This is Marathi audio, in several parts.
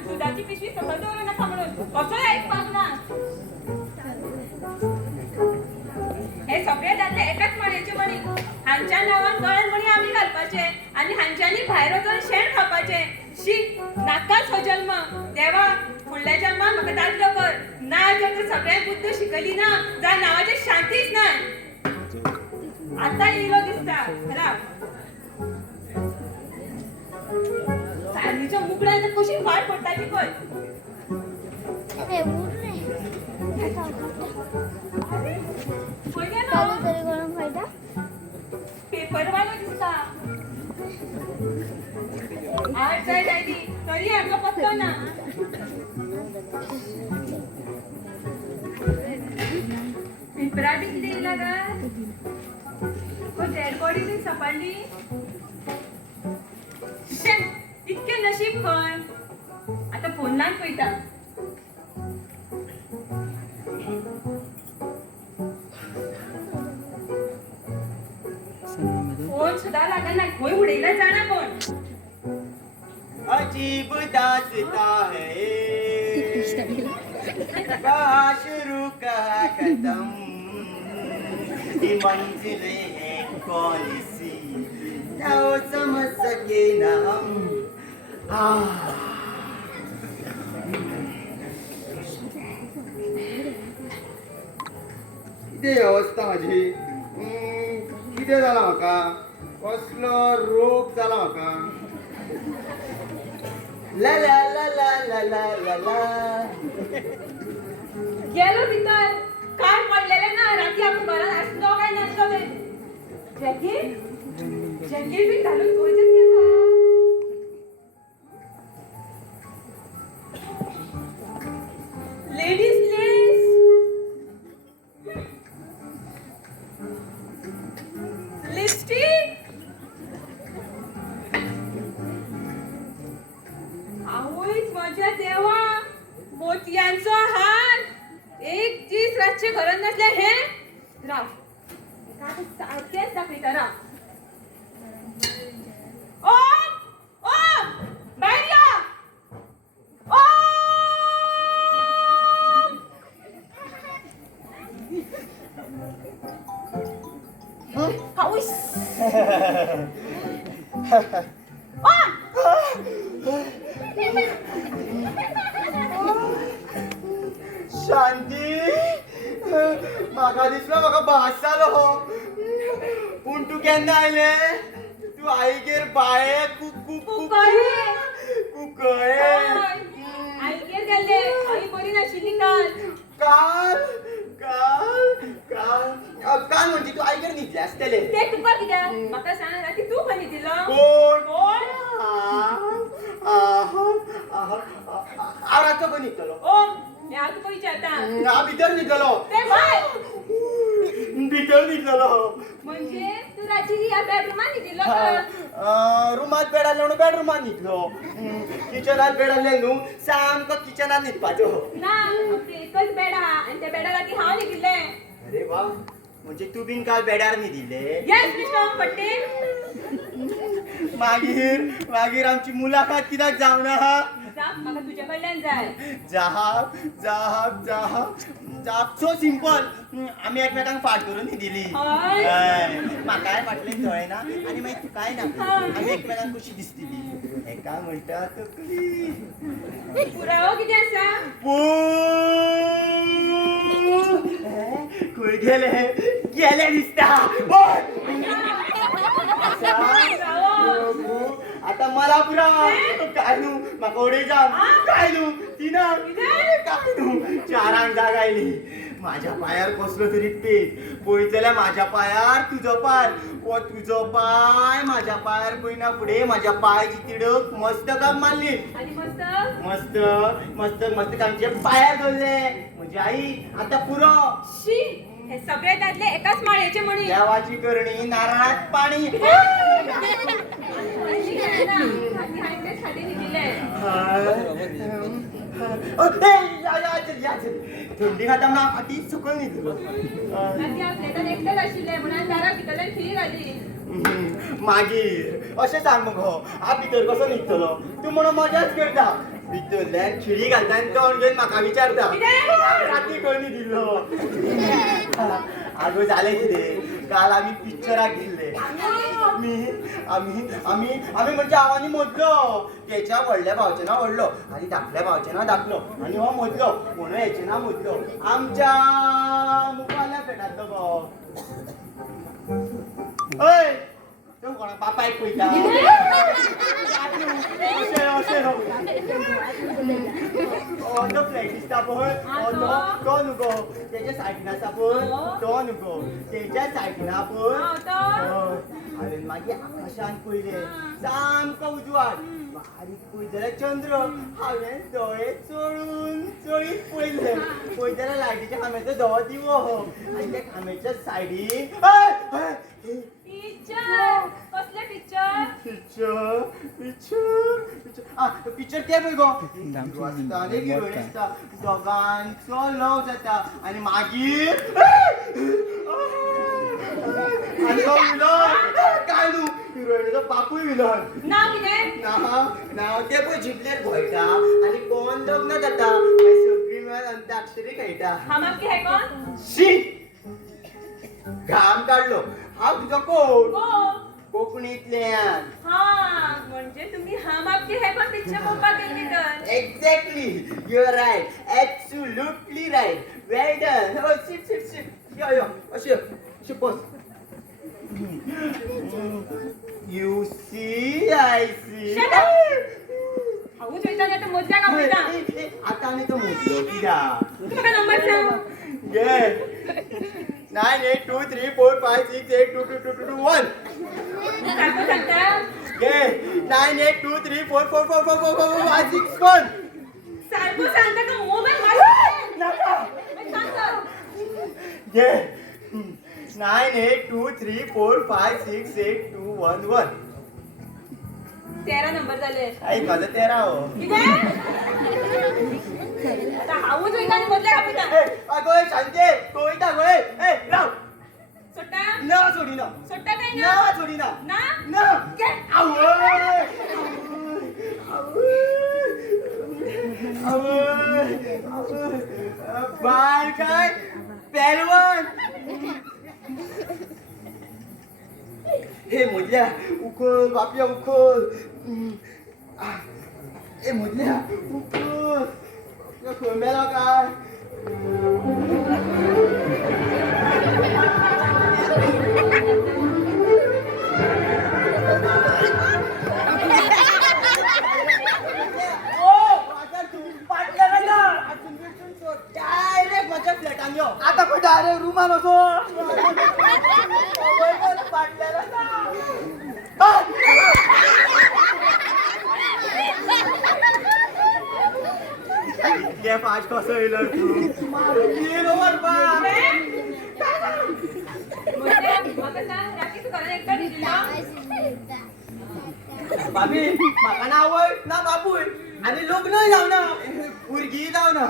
दुधाची पिशवी सकल दवरू नका म्हणून कसं ऐकपाक ना. हे सगळे दादले एकाच मळयेचे मणी. हांच्या नावान गळ्यात मणी आमी घालपाचे आणि हांच्यानी भायर वचून शेण खावपाचे. शी नाकाच हो जन्म. देवा फुडल्या जन्माक म्हाका दादलो कर. ना जर तू सगळ्यांक बुद्ध शिकयली ना जाल्यार नावाची शांतीच ना. आता इलो दिसता राव. सानीच्या मुगड्यान कशी वाट पडटाची पळय. पेपरवालो दिसता. आज जाय जायली तरी हाडलो पत्तो ना. पेपरा बी कितें येयला काय? डेड बॉडी बी सापडली. इतके नशीब खंय. आता फोनान पळयता. फोन सुद्धा लागना. खंय उडयला जाणा कोण. अजीब दास्ता है कहाँ शुरू कहाँ खत्म ये मंजिलें हैं कौन सी क्या वो समझ सके ना हम. कितें अवस्था माझी. कितें जाला म्हाका. कसलो रोग जाला म्हाका. ला ला ला ला ला ला ला ला. गेलो भितर काय पडलेले ना. राती आपण घरात असलो काय नसलो ते जॅकेट बी घालून गोयचं तेव्हा. लेडीज लेस लिपस्टिक. आवयच माझ्या देवा. मोतयांचो हार. एक दीस रातचे घरात नसले हे राव. सारखेच दाखयता राव. ओ ओ बाहेर या. ओ हाऊस. शांती म्हाका दिसलो म्हाका भास जालो. पूण तू केन्ना आयले. तू आईगेर बाये कुकळे आईगेर गेले. आई बरी नाशिल्ली काल. काल काल काल काल म्हणजे तू आईगेर न्हिदले आसतले. ते तुका कित्याक म्हाका सांग. राती तू खंय न्हिदिल्लो. कोण हांव रातचो खंय न्हिदतलो. हांव तुका विचारता. हांव भितर न्हिदलो. ते भायर भितर न्हिदलो. म्हणजे तू राती ह्या बेडरूमात न्हिदिल्लो. रुमात बेड आसलो म्हणून बेडरूमात न्हिदलो. किचनात बेड आसले न्हू सामको किचनात न्हिदपाचो. ना एकच बेड आहा आनी त्या बेडार राती हांव न्हिदिल्ले. अरे वा. म्हणजे तू बीन काल बेडार न्हिदिल्ले. येस मिस्टर पट्टी. मागीर आमची मुलाखत कित्याक जावना. म्हाका तुजे कडल्यान जाय. जाप जाप जाप जाप सो सिंपल. आमी एकमेकांक फाट करून न्हिदिली. म्हाकाय फाटले थंय ना आनी मागीर तुकाय ना. आमी एकमेकांक कशी दिसतली. एका म्हणटा तकली. पुरावो कितें आसा. खंय गेले दिसता. आता मला पुराव. काय न्हू म्हाका उडय जाम. काय न्हू तिना काय न्हू. चारांक जाग आयली. माझ्या पायार कसलो तरी पेज. पळयत जाल्यार म्हाज्या पायार तुजो पाय. वो तुजो पाय म्हाज्या पायार पळयना फुडें म्हाज्या पायची तिडक मस्तकाक मारली. मस्त मस्त मस्तकांचे पायार धरले. म्हजी आई आता पुरो. शी हे सगळे दादले एकाच माळयेचे मणी. देवाची करणी नारळात पाणी. थंडी खाता म्हणून फाटी सकयल न्हिदलो. एकटेच आशिल्ले म्हणून दारा भितरल्यान खिळी घाली. मागीर अशें सांग मगो हांव भितर कसो न्हिदतलो तूं म्हणून मजाच करता भितरल्यान खिळी घालता आनी तोंड घेवन म्हाका विचारता राती खंय न्हिदिल्लो आगो जालें कितें काल आमी पिक्चराक गेल्ले आमी म्हणजे हांव आनी मोदलो तेच्या व्हडल्या भावचें नांव व्हडलो आनी धाकल्या भावचें नांव धाकलो आनी हो मोदलो म्हणून हेचें नांव मोदलो आमच्या मुखाल्या फ्लॅटांतलो गो ओय तूं कोणाक बापायक पळयता अशें तो फ्लॅट दिसता पळय तो न्हू गो तेच्या सायडीन आसा पळय तो न्हू गो तेच्या सायडीन आहा पळय हांवें मागीर आकाशांत पळयलें सामको उजवाड बारीक पळयत जाल्यार चंद्र हांवें दोळे चोळून चोळीत पळयले पळयत जाल्यार लायटीच्या खांब्याचो धवो दिवो आनी त्या खांब्याच्या सायडीन पिक्चर कसले पिक्चर पिक्चर ते पळय गो हिरो आसता आनी हिरोईन आसता दोगांचो लव जाता आनी मागीर आनी तो विलन काय न्हू हिरोईनीचो बापूय विलन नांव कितें नांव ते पळय जिबलेर घोळटा आनी कोण लग्न जाता सगळीं मेळून अंताक्षरी खेळटा हम आपके है कौन शी घाम काडलो हांव तुजो कोण कोण कोंकणींतल्यान हा म्हणजे तुम्ही हम आपके है कौन पिक्चर पळोवपाक गेल्ली तर exactly you are right absolutely right well done हो सिट यो अशें बस you see I see house वयता नाही तर मोदल्या का पळयता आता आमी तो मोदलो कित्याक तुका नंबर सांग घे 98234568222221 सारको सांगता घे 982344444461 सारको सांगता का मोबाईल मार नाका सांग तर घे 982345682211 13 नंबर झाले आई माझा 13 हो आता हाऊस वयता आणि मोदल्या का पळयता अगो शांते कोयता गो ए राव सोडटा ना सोडी ना सोडटा काय ना ना सोडी ना ना ना घे आवय बाल काय पहलवान हे मोदल्या उखल बापया उखल ए मोदल्या उखल खंय मेला काय डायरेक्ट माझ्या फ्लॅटान यो आता खंय डायरेक्ट रुमान वचो इतले फास्ट कसो येयलो तूं म्हाका सांग राती तू घरान एकटा न्हिदिल्लो भाभी म्हाका ना आवय ना बापूय आनी लग्नय जावना भुरगीं जावना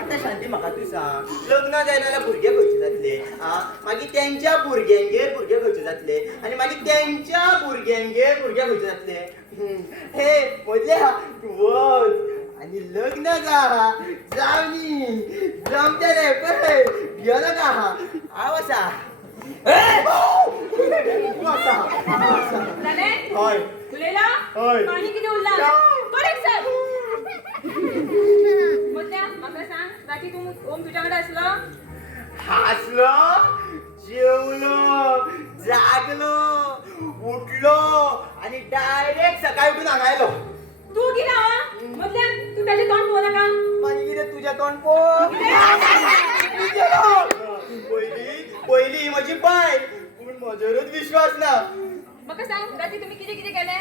आतां शांती म्हाका तूं सांग लग्न जायना जाल्यार भुरगे खंयचे जातले मागीर तेंच्या भुरग्यांगेर भुरगे खंयचे जातले आनी मागीर तेंच्या भुरग्यांगेर भुरगे खंयचे जातले हे मदल्या तूं वच आनी लग्न जावनी जमतले पळय भियो नाका हांव आसा जाले हय उलयला हय पाणी कितें उरला करेक्ट सर मोदल्या म्हाका सांग राती तू ओम तुज्या कडेन आसलो हासलो जेवलो जागलो उठलो आणि डायरेक्ट सकाळी उठून हांगा आयलो तू कितें हा मोदल्या तू ताजें तोंड पळोवं नाका मागीर कितें तुजें तोंड पळय पयली म्हजी बाय पूण म्हजेरूच विश्वास ना म्हाका सांग राती तुमी कितें कितें केलें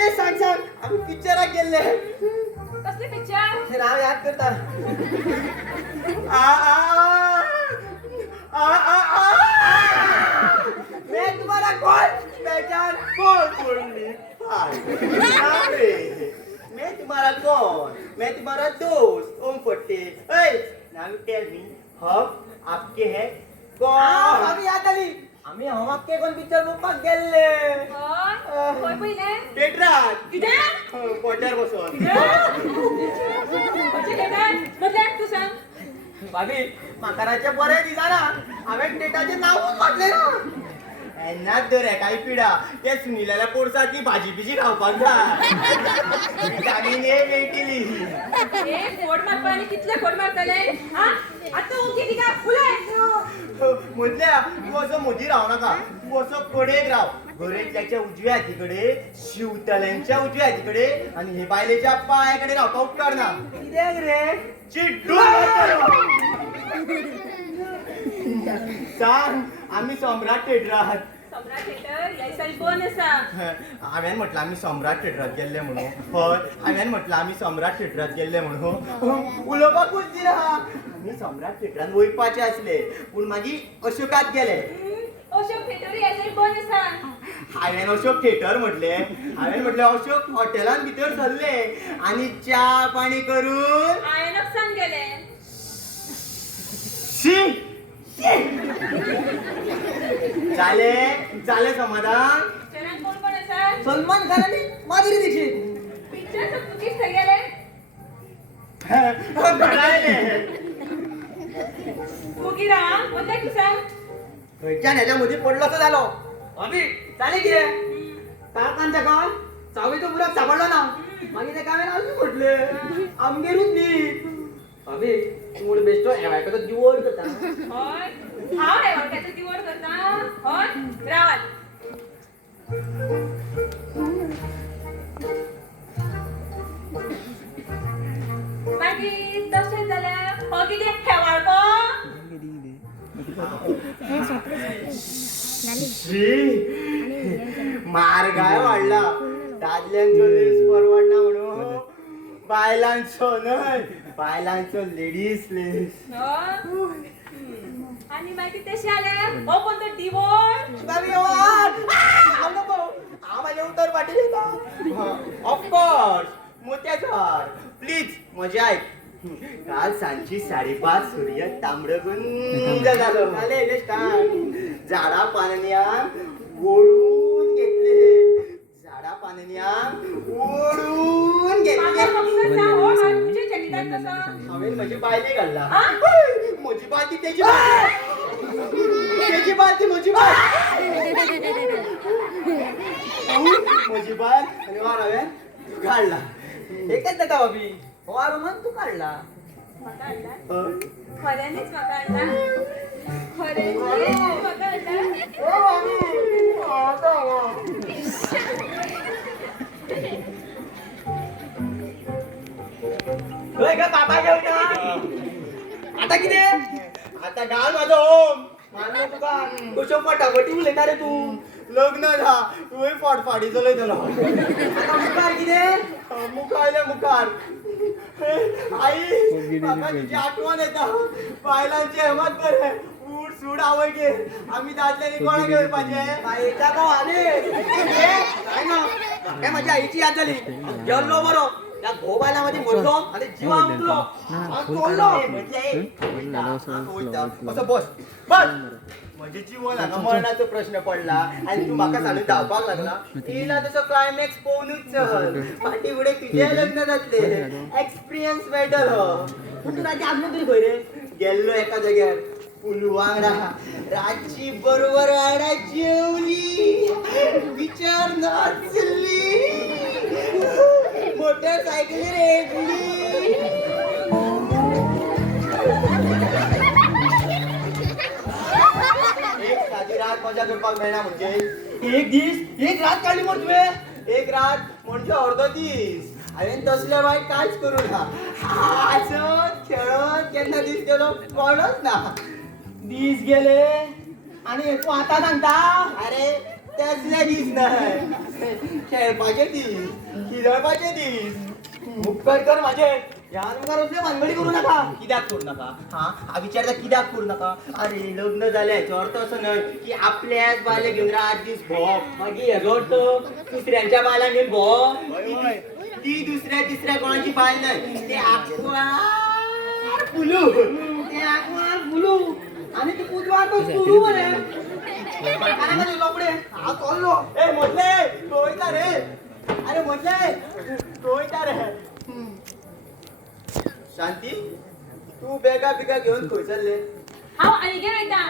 ए सांग आमी पिक्चराक गेल्ले कसले पिक्चर हांव याद करता मैं तुम्हारा कौन पहचान कौन बोलनी मैं तुम्हारा कौन मैं तुम्हारा दोस्त ओम फट्टे नाउ टेल मी हम आपके है कौन आम्ही याद आली आम्ही हम आपके कोण पिक्चर बघपाक गेल्ले होय पहिले पेट्रात किती पोट्यार बसून म्हणजे तू सांग भाभी म्हाकाराचे बरे दिसाना हांवें डेटाचे नावच वाटले ना एन्नाच दर एकाय पिडा ते सुनिलाल्या पोरसाची भाजी बिजी खावपाक जाय विटामीन ए मेळटली ए फोड मारपा आणि कितले फोड मारतले हा आता उगी दिका फुले म्हटल्या तू असं मदी राव नाका तू असं कडेक राव घरेच्याच्या उजव्या हातीकडे शिवतल्यांच्या उजव्या हातीकडे आणि हे बायलेच्या पायाकडे रावता उपकार ना कित्याक रे चिट्टू सांग आम्ही सम्राट थिएटरात सम्राट थिएटर या साइड कोण असा हांवें म्हटलं आम्ही सम्राट थिएटरात गेल्ले म्हणून हय हांवें म्हटलं आम्ही सम्राट थिएटरात गेल्ले म्हणून उलोवपाकूच दिना आमी सम्राट थिएटरान वयपाचे आसले पूण मागीर अशोकात गेले अशोक थिएटर या साइड कोण असा हांवें अशोक थिएटर म्हटलें अशोक हॉटेलान भितर सरले आनी च्या पाणी करून आयनॉक्स सांग गेले शी झाले समाधान पिक्चरान कोण कोण असा सलमान खान आणि माधुरी दीक्षित पिक्चर चुकीच थंय गेले घडायले मुगी राहा म्हणजे तू सांग खंयच्यान हेच्या मदीं पडलो असो जालो भाभी जालें कितें काळखानच्या काळ चावेचो बुराक सापडलो ना मागीर तेका हांवें आजून म्हटले आमगेरूच न्ही भाभी तूं म्हण बेश्टो हेवायको तो दिवड करता होय हांव हे वर्गाचो दिवड करता होय रावात मागीर तशें जाल्यार हो कितें हेवाळको मारगाय वाढला दादल्यांचो लेस परवडना म्हणून बायलांचो न्हय बायलांचो लेडीज लेस आणि मागीर तशें जालें हो कोण तो दिवड भाभी हांव नको हांव म्हाजें उतर फाटीं घेता ऑफकोर्स मोत्याकार प्लीज मजा आयक काल सांजची 5:30 सूर्य तांबडं गुंज झालो जालें स्टार्ट झाडा पानन्या ओढून घेतले झाडा पानन्या ओढून म्हाका घेतले फक्त सांग हो हांव तुजे चॅनिटाक कसो हांवें म्हजी बायले घालला हा? म्हजी बाल ती तेजी बाल ती म्हजी बाल म्हजी बाल आनी वार हांवें घालला एकच जाता भाभी हो आरोमान तू काढला म्हाका हाडला खऱ्यांनीच म्हाका हाडला खऱ्यांनीच म्हाका हाडला खंय ग बाबा घेवना आता कितें आता घाल माझं होम मारलो तुका कशो फटाफटी उलयता रे तूं लग्न जा तुवें फाडफाडी चलयतलो आता मुखार कितें मुखार आई म्हाका तुजी आठवण येता बायलांचे हेमात बरे उड सूड आवय घे आमी दादल्यांनी कोणा घेवपाचे बायेच्या गावाने काय ना काय माझ्या आईची याद झाली गेल्लो बरो त्या घोबायलामध्ये मोडलो आणि जीव आमकलो असं बस बस म्हणजे जीवन हांगा मरणाचो प्रश्न पडला आणि तू म्हाका सांगून धांवपाक लागला येयला तसो क्लायमॅक्स पळोवनूच चल फाटी फुडें तुजें लग्न जातले एक्सपिरियन्स मेळटलो पूण तू राजी आजून तरी खंय रे गेल्लो एका जाग्यार उलू वांगडा रातची बरोबर वांगडा जेवली विचार नाचली मोटरसायकलीर येतली एक सादी रात मजा करपाक मेळना म्हणजे एक दीस एक रात काढली मग तुवें एक रात म्हणजे अर्धो दीस हांवें तसले वायट कांयच करूं ना हसत खेळत केन्ना दीस गेलो कळच ना दीस गेले आणि तू आता सांगता अरे तसले दीस न्हय खेळपाचे दीस खिदळपाचे दीस मुक्कर कर माझे ह्या मुखार असले भानगडी करू नका कित्याक करू नका हा विचारता कित्याक करू नका अरे लग्न जालें हेचो अर्थ असो न्हय की आपल्याच बायले घेवन रात दीस भोंवप मागीर हेजो अर्थ दुसऱ्यांच्या बायलांक घेवन भोंवप ती दुसऱ्या तिसऱ्या कोणाची बायल न्हय ते आक्वार फुलू ते आगवार फुलू आणि ती उजवा तो सुरू म्हणे कानामध्ये लोपडे हा चाललो ए मोठले टोयता रे अरे मोठले टोयता रे शांती तू बेगा बिगा घेऊन खंय चालले हांव आईगेर वयता